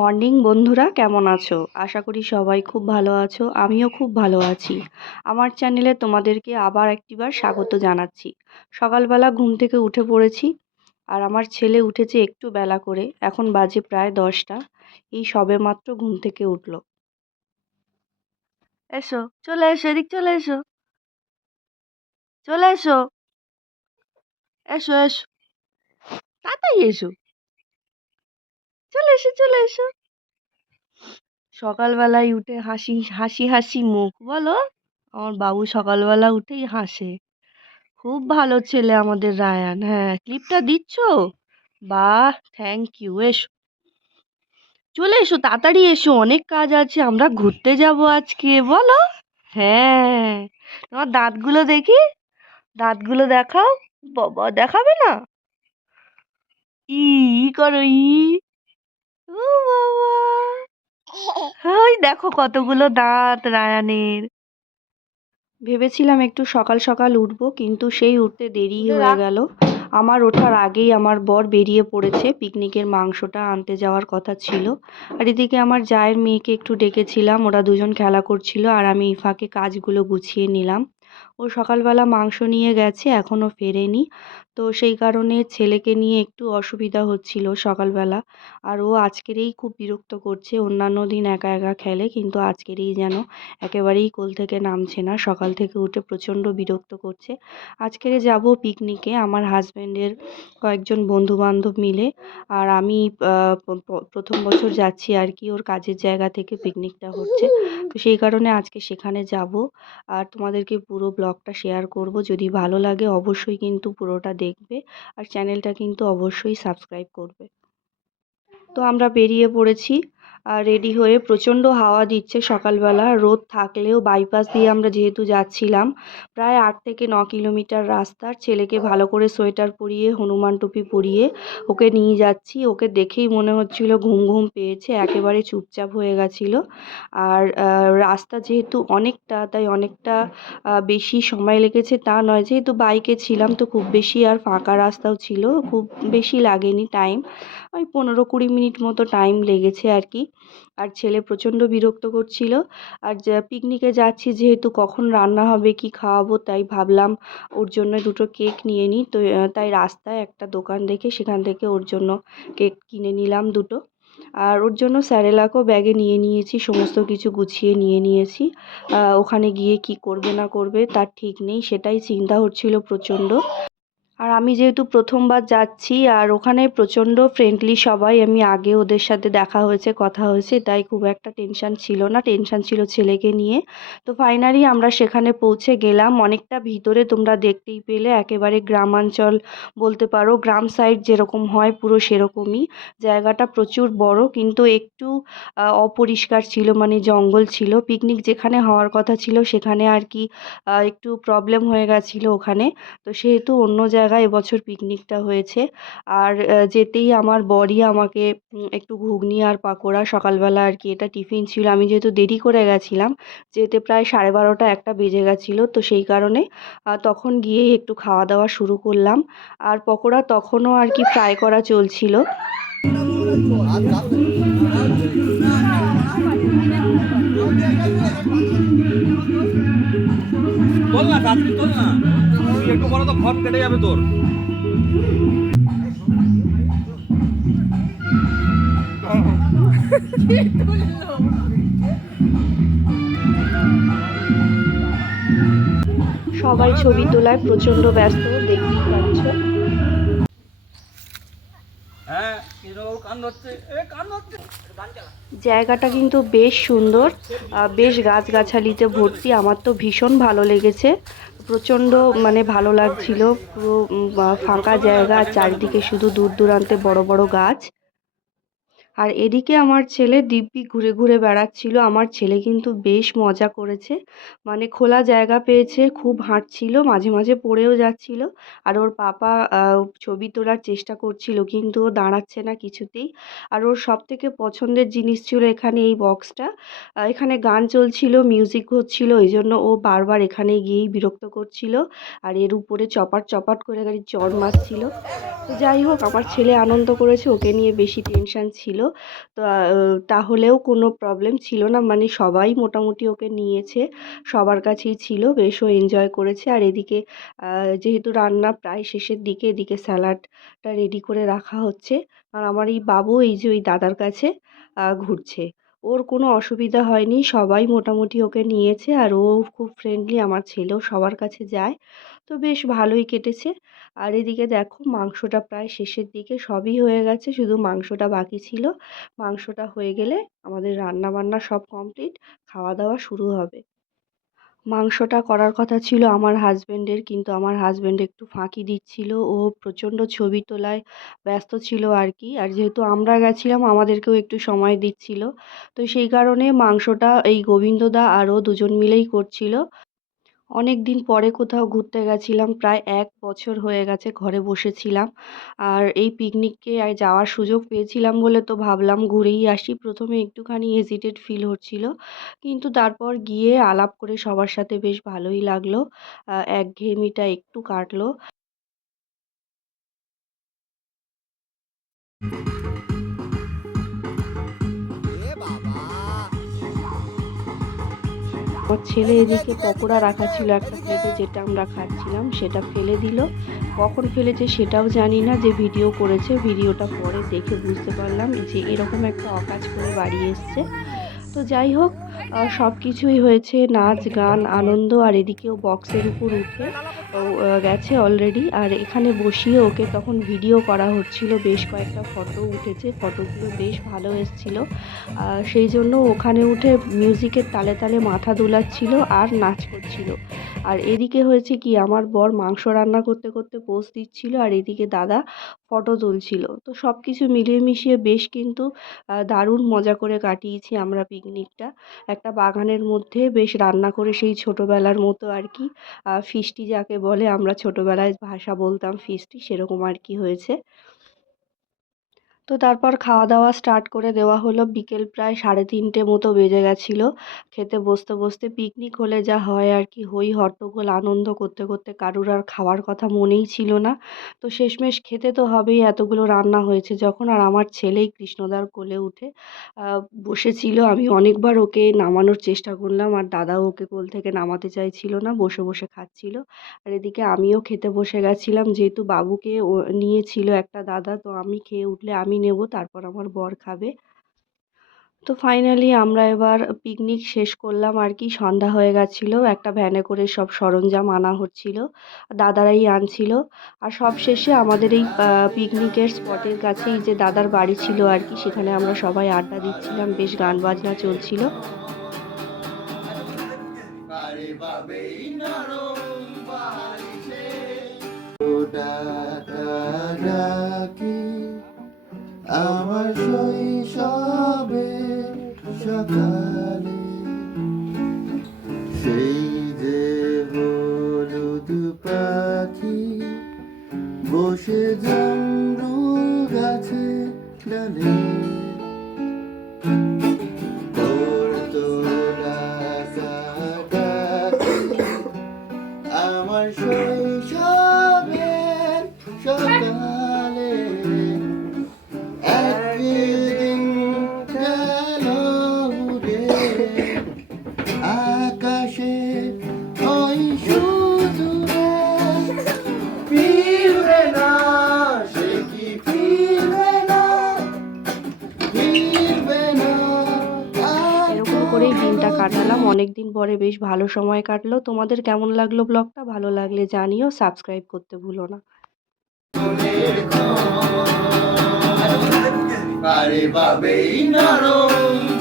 Morning, বন্ধুরা। কেমন আছো? আশা করি সবাই খুব ভালো আছো। আমিও খুব ভালো আছি। আমার চ্যানেলে তোমাদেরকে আবার একটিবার স্বাগত জানাচ্ছি। সকালবেলা ঘুম থেকে উঠে পড়েছি আর আমার ছেলে উঠেছে একটু বেলা করে। এখন বাজে প্রায় দশটা। এই সবে মাত্র ঘুম থেকে উঠল। এসো, চলে এসো, এদিক চলে এসো। চলে এসো। এসো এসো। তাড়াতাড়ি এসো। চলে এসো চলে এসো। সকালবেলায় উঠে হাসি হাসি হাসি মুখ, বলো? আমার বাবু সকালবেলা উঠেই হাসে। খুব ভালো ছেলে আমাদের রায়ান হ্যাঁ। ক্লিপটা দিচ্ছ? বাহ থ্যাংক ইউ এসো। চলে এসো, তাড়াতাড়ি এসো, অনেক কাজ আছে, আমরা ঘুরতে যাব আজকে, বলো? হ্যাঁ। তোমার দাঁতগুলো দেখি? দাঁতগুলো দেখাও। বাবা, দেখাবে না? ই করো, ই। ওই দেখো কতগুলো দাঁত রায়ানের। ভেবেছিলাম একটু সকাল সকাল উঠবো কিন্তু সেই উঠতে দেরি হয়ে গেল। আমার ওঠার আগেই আমার বর বেরিয়ে পড়েছে। পিকনিকের মাংসটা আনতে যাওয়ার কথা ছিল। আর এদিকে আমার জায়ের মেয়েকে একটু ডেকেছিলাম। ওরা দুজন খেলা করছিল আর আমি ফাঁকে কাজগুলো গুছিয়ে নিলাম। ও সকালবেলা মাংস নিয়ে গেছে এখনও ফেরেনি। তো সেই কারণে ছেলেকে নিয়ে একটু অসুবিধা হচ্ছিল সকালবেলা। আর ও আজকেরেই খুব বিরক্ত করছে, অন্যান্য দিন একা একা খেলে, কিন্তু আজকেরেই যেন একেবারেই কোল থেকে নামছে না, সকাল থেকে উঠে প্রচণ্ড বিরক্ত করছে। আজকেরে যাব পিকনিকে, আমার হাজব্যান্ডের কয়েকজন বন্ধুবান্ধব মিলে, আর আমি প্রথম বছর যাচ্ছি আর কি, ওর কাজের জায়গা থেকে পিকনিকটা হচ্ছে। তো সেই কারণে আজকে সেখানে যাব। আর তোমাদেরকে পুরো ব্লগটা শেয়ার করব। যদি ভালো লাগে অবশ্যই কিন্তু পুরোটা দেখবে আর চ্যানেলটা কিন্তু অবশ্যই সাবস্ক্রাইব করবে। তো আমরা বেরিয়ে পড়েছি। রেডি হয়ে প্রচণ্ড হাওয়া দিচ্ছে সকালবেলা। রোদ থাকলেও বাইপাস দিয়ে আমরা যেহেতু যাচ্ছিলাম, প্রায় আট থেকে ন কিলোমিটার রাস্তার ছেলেকে ভালো করে সোয়েটার পরিয়ে, হনুমান টুপি পরিয়ে ওকে নিয়ে যাচ্ছি। ওকে দেখেই মনে হচ্ছিল ঘুম ঘুম পেয়েছে, একেবারে চুপচাপ হয়ে গেছিল। আর রাস্তা যেহেতু অনেকটা, তাই অনেকটা বেশি সময় লেগেছে তা নয়। যেহেতু বাইকে ছিলাম তো খুব বেশি আর ফাঁকা রাস্তাও ছিল, খুব বেশি লাগেনি টাইম ওই পনেরো কুড়ি মিনিট মতো টাইম লেগেছে আর কি। আর ছেলে প্রচণ্ড বিরক্ত করছিল। আর পিকনিকে যাচ্ছি যেহেতু কখন রান্না হবে, কি খাওয়াবো তাই ভাবলাম ওর জন্য দুটো কেক নিয়ে নিই। তো তাই রাস্তায় একটা দোকান দেখে সেখান থেকে ওর জন্য কেক কিনে নিলাম দুটো। আর ওর জন্য স্যারেলাকও ব্যাগে নিয়ে নিয়েছি, সমস্ত কিছু গুছিয়ে নিয়ে নিয়েছি। ওখানে গিয়ে কি করবে না করবে তার ঠিক নেই, সেটাই চিন্তা হচ্ছিল প্রচণ্ড। আর আমি যেহেতু প্রথমবার যাচ্ছি আর ওখানে প্রচণ্ড ফ্রেন্ডলি সবাই, আমি আগে ওদের সাথে দেখা হয়েছে, কথা হয়েছে, তাই খুব একটা টেনশন ছিল না টেনশান ছিল ছেলেকে নিয়ে। তো ফাইনালি আমরা সেখানে পৌঁছে গেলাম। অনেকটা ভিতরে তোমরা দেখতেই পেলে, একেবারে গ্রামাঞ্চল বলতে পারো, গ্রাম সাইড যেরকম হয় পুরো সেরকমই। জায়গাটা প্রচুর বড়, কিন্তু একটু অপরিষ্কার ছিল মানে জঙ্গল ছিল। পিকনিক যেখানে হওয়ার কথা ছিল, সেখানে আর কি একটু প্রবলেম হয়ে গেছিল ওখানে। তো সেহেতু অন্য জায়গায় এবছর পিকনিকটা হয়েছে। আর যেতেই আমার বরই আমাকে একটু ঘুগনি আর পাকোড়া সকালবেলা আর কি এটা টিফিন ছিল। আমি যেহেতু দেরি করে গেছিলাম, যেতে প্রায় সাড়ে বারোটা একটা বেজে গেছিল। তো সেই কারণে তখন গিয়েই একটু খাওয়া দাওয়া শুরু করলাম। আর পকোড়া তখনও আর কি ফ্রাই করা চলছিল। না না। তুই একটু তো ঘর কেটে যাবে তোর। সবাই ছবি তোলায় প্রচণ্ড ব্যস্ত, দেখতেই পাচ্ছ হ্যাঁ এরকম কান ধরছে এ কান ধরছে জায়গাটা কিন্তু বেশ সুন্দর বেশ গাছগাছালিতে ভর্তি। আমার তো ভীষণ ভালো লেগেছে। প্রচণ্ড মানে ভালো লাগছিল, পুরো ফাঁকা জায়গা, চারিদিকে শুধু দূর দূরান্তে বড় বড় গাছ। আর এদিকে আমার ছেলে দিব্যি ঘুরে ঘুরে বেড়াচ্ছিল। আমার ছেলে কিন্তু বেশ মজা করেছে। মানে খোলা জায়গা পেয়েছে, খুব হাঁটছিল, মাঝে মাঝে পড়েও যাচ্ছিল। আর ওর পাপা ছবি তোলার চেষ্টা করছিল কিন্তু ও দাঁড়াচ্ছে না কিছুতেই। আর ওর সব থেকে পছন্দের জিনিস ছিল এখানে এই বক্সটা। এখানে গান চলছিল, মিউজিক হচ্ছিল এই জন্য ও বারবার এখানে গিয়েই বিরক্ত করছিল। আর এর উপরে চপাট চপাট করে গাড়ি চড় মারছিল। তো যাই হোক, আমার ছেলে আনন্দ করেছে, ওকে নিয়ে বেশি টেনশান ছিল। তো তাহলেও কোনো প্রবলেম ছিল না। মানে সবাই মোটামুটি ওকে নিয়েছে, সবার কাছেই ছিল, বেশ ও এনজয় করেছে। আর এদিকে যেহেতু রান্না প্রায় শেষের দিকে, এদিকে স্যালাডটা রেডি করে রাখা হচ্ছে। আর আমার এই বাবু, এই যে ওই দাদার কাছে ঘুরছে। ওর কোনো অসুবিধা হয়নি, সবাই মোটামুটি ওকে নিয়েছে আর ও খুব ফ্রেন্ডলি আমার ছেলেও সবার কাছে যায়। তো বেশ ভালোই কেটেছে। আর এদিকে দেখো মাংসটা প্রায় শেষের দিকে সবই হয়ে গেছে, শুধু মাংসটা বাকি ছিল। মাংসটা হয়ে গেলে আমাদের রান্না বান্না সব কমপ্লিট খাওয়া দাওয়া শুরু হবে। মাংসটা করার কথা ছিল আমার হাজব্যান্ডের কিন্তু আমার হাজব্যান্ড একটু ফাঁকি দিচ্ছিল। ও প্রচণ্ড ছবি তোলায় ব্যস্ত ছিল আর কি। আর যেহেতু আমরা গেছিলাম, আমাদেরকেও একটু সময় দিচ্ছিল। তো সেই কারণে মাংসটা এই গোবিন্দদা আরও দুজন মিলেই করছিল। অনেক দিন পরে কোথাও ঘুরতে গেছিলাম, প্রায় এক বছর হয়ে গেছে ঘরে বসেছিলাম। আর এই পিকনিকে যাওয়ার সুযোগ পেয়েছিলাম বলে তো ভাবলাম ঘুরেই আসি। প্রথমে একটুখানি হেজিটেড ফিল হচ্ছিল, কিন্তু তারপর গিয়ে আলাপ করে সবার সাথে বেশ ভালোই লাগল। একঘেয়েমিটা একটু কাটলো। আমার ছেলে এদিকে পকোড়া রাখা ছিল একটা প্লেটে যেটা আমরা খাচ্ছিলাম, সেটা ফেলে দিল। কখন ফেলেছে সেটাও জানি না, যে ভিডিও করেছে ভিডিওটা পরে দেখে বুঝতে পারলাম যে এরকম একটা অকাজ করে বাড়ি এসছে। তো যাই হোক সব কিছুই হয়েছে নাচ, গান, আনন্দ, আর এদিকেও বক্সের উপর উঠে গেছে অলরেডি আর এখানে বসিয়ে ওকে তখন ভিডিও করা হচ্ছিল। বেশ কয়েকটা ফটো উঠেছে। ফটোগুলো বেশ ভালো এসছিল। আর সেই জন্য ওখানে উঠে মিউজিকের তালে তালে মাথা দোলাচ্ছিল আর নাচ করছিল। আর এদিকে হয়েছে কি, আমার বর মাংস রান্না করতে করতে পোজ দিচ্ছিল আর এদিকে দাদা ফটো তুলছিল। তো সব কিছু মিলিয়ে মিশিয়ে বেশ কিন্তু দারুণ মজা করে কাটিয়েছি আমরা পিকনিকটা একটা বাগানের মধ্যে বেশ রান্না করে সেই ছোটোবেলার মতো আর কি ফিস্টি যাকে বলে আমরা ছোটোবেলায় ভাষা বলতাম ফিস্টি সেরকম আর কি হয়েছে। তো তারপর খাওয়া দাওয়া স্টার্ট করে দেওয়া হলো। বিকেল প্রায় সাড়ে তিনটে মতো বেজে গেছিল। খেতে বসতে বসতে পিকনিক হলে যা হয় আর কি, হই হট্টগোল আনন্দ করতে করতে কারুর আর খাওয়ার কথা মনেই ছিল না। তো শেষমেশ খেতে তো হবেই, এতগুলো রান্না হয়েছে যখন আর আমার ছেলেই কৃষ্ণদার কোলে উঠে বসেছিল। আমি অনেকবার ওকে নামানোর চেষ্টা করলাম, আর দাদাও ওকে কোল থেকে নামাতে চাইছিল না, বসে বসে খাচ্ছিল। আর এদিকে আমিও খেতে বসে গেছিলাম। যেহেতু বাবুকে নিয়েছিল একটা দাদা, তো আমি খেয়ে উঠলে আমি নেব, তারপর আমার বর খাবে। তো ফাইনালি আমরা এবার পিকনিক শেষ করলাম আর কি। সন্ধ্যা হয়ে গেছিল, একটা ভ্যানে করে সব সরঞ্জাম আনা হচ্ছিল, দাদারাই আনছিল। আর সব শেষে আমাদের এই পিকনিকের স্পটের কাছেই যে দাদার বাড়ি ছিল আর কি, সেখানে আমরা সবাই আড্ডা দিচ্ছিলাম, বেশ গান বাজনা চলছিল। আমার শৈশবে সকালে সেই যে হলুদ পাখি বসে জমরু গাছে ডালে। কাটালাম। অনেক দিন পরে বেশ ভালো সময় কাটলো। তোমাদের কেমন লাগল ব্লগটা? ভালো লাগলে জানিও, সাবস্ক্রাইব করতে ভুলো না। আরে বাবে নরম